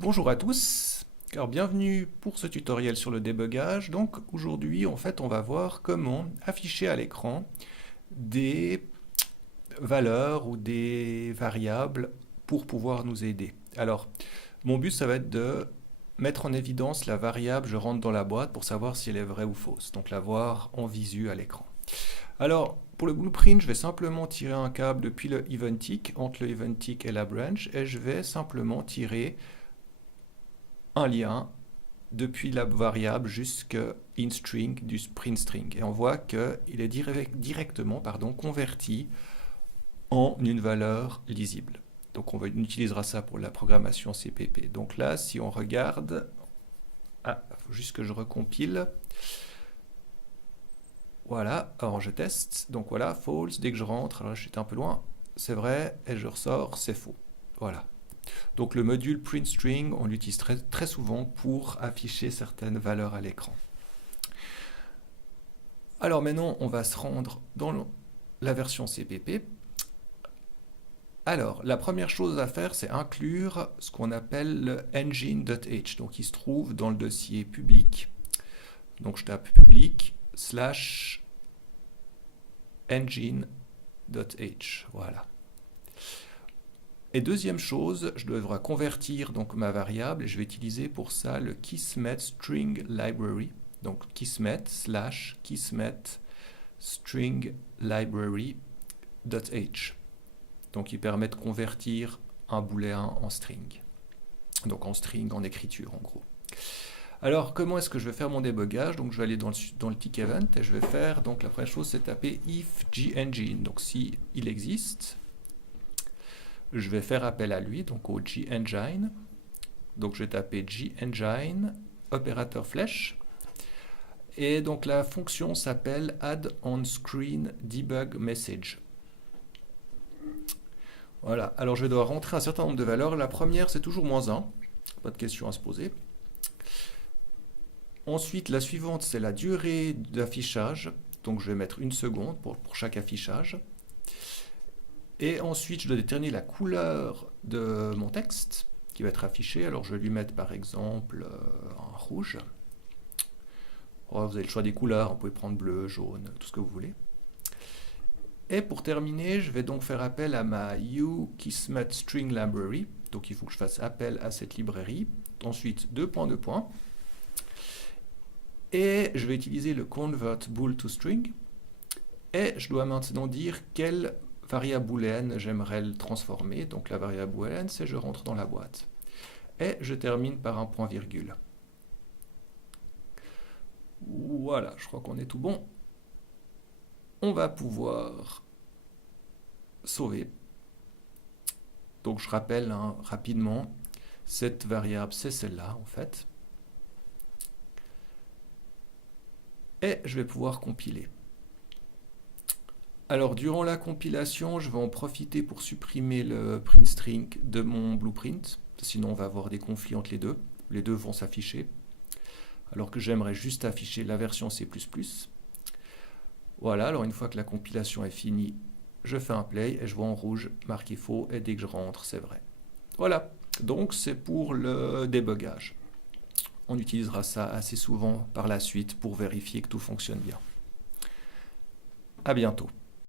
Bonjour à tous, alors bienvenue pour ce tutoriel sur le débugage. Donc aujourd'hui en fait on va voir comment afficher à l'écran des valeurs ou des variables pour pouvoir nous aider. Alors mon but ça va être de mettre en évidence la variable je rentre dans la boîte pour savoir si elle est vraie ou fausse, donc la voir en visu à l'écran. Alors pour le blueprint je vais simplement tirer un câble depuis le eventic entre le eventic et la branch et je vais simplement tirer un lien depuis la variable jusqu'à inString du printString. Et on voit qu'il est directement converti en une valeur lisible. Donc on utilisera ça pour la programmation CPP. Donc là, si on regarde, il faut juste que je recompile. Voilà, alors je teste. Donc voilà, false, dès que je rentre, alors j'étais un peu loin, c'est vrai, et je ressors, c'est faux. Voilà. Donc le module printString, on l'utilise très souvent pour afficher certaines valeurs à l'écran. Alors maintenant, on va se rendre dans la version CPP. Alors, la première chose à faire, c'est inclure ce qu'on appelle le engine.h. Donc il se trouve dans le dossier public. Donc je tape public / engine.h. Voilà. Et deuxième chose, je devrais convertir donc ma variable et je vais utiliser pour ça le Kismet String Library. Donc Kismet / Kismet String Library.h. Donc il permet de convertir un booléen en string. Donc en string, en écriture en gros. Alors comment est-ce que je vais faire mon débugage? Donc je vais aller dans le tick event et je vais faire, donc la première chose c'est taper if gengine. Donc si il existe, je vais faire appel à lui, donc au gengine. Donc je vais taper gengine, opérateur flèche. Et donc la fonction s'appelle add on screen debug message. Voilà, alors je dois rentrer un certain nombre de valeurs. La première c'est toujours -1, pas de question à se poser. Ensuite la suivante c'est la durée d'affichage. Donc je vais mettre 1 seconde pour chaque affichage. Et ensuite, je dois déterminer la couleur de mon texte qui va être affiché. Alors, je vais lui mettre par exemple un rouge. Oh, vous avez le choix des couleurs, vous pouvez prendre bleu, jaune, tout ce que vous voulez. Et pour terminer, je vais donc faire appel à ma uKismetString Library. Donc, il faut que je fasse appel à cette librairie. Ensuite, 2 points, 2 points. Et je vais utiliser le convertBool to string. Et je dois maintenant dire quelle variable booléenne, j'aimerais le transformer. Donc la variable booléenne, c'est je rentre dans la boîte. Et je termine par un point virgule. Voilà, je crois qu'on est tout bon. On va pouvoir sauver. Donc je rappelle rapidement, cette variable, c'est celle-là en fait. Et je vais pouvoir compiler. Alors, durant la compilation, je vais en profiter pour supprimer le print string de mon blueprint. Sinon, on va avoir des conflits entre les deux. Les deux vont s'afficher. Alors que j'aimerais juste afficher la version C++. Voilà, alors une fois que la compilation est finie, je fais un play et je vois en rouge marqué faux. Et dès que je rentre, c'est vrai. Voilà, donc c'est pour le débugage. On utilisera ça assez souvent par la suite pour vérifier que tout fonctionne bien. À bientôt.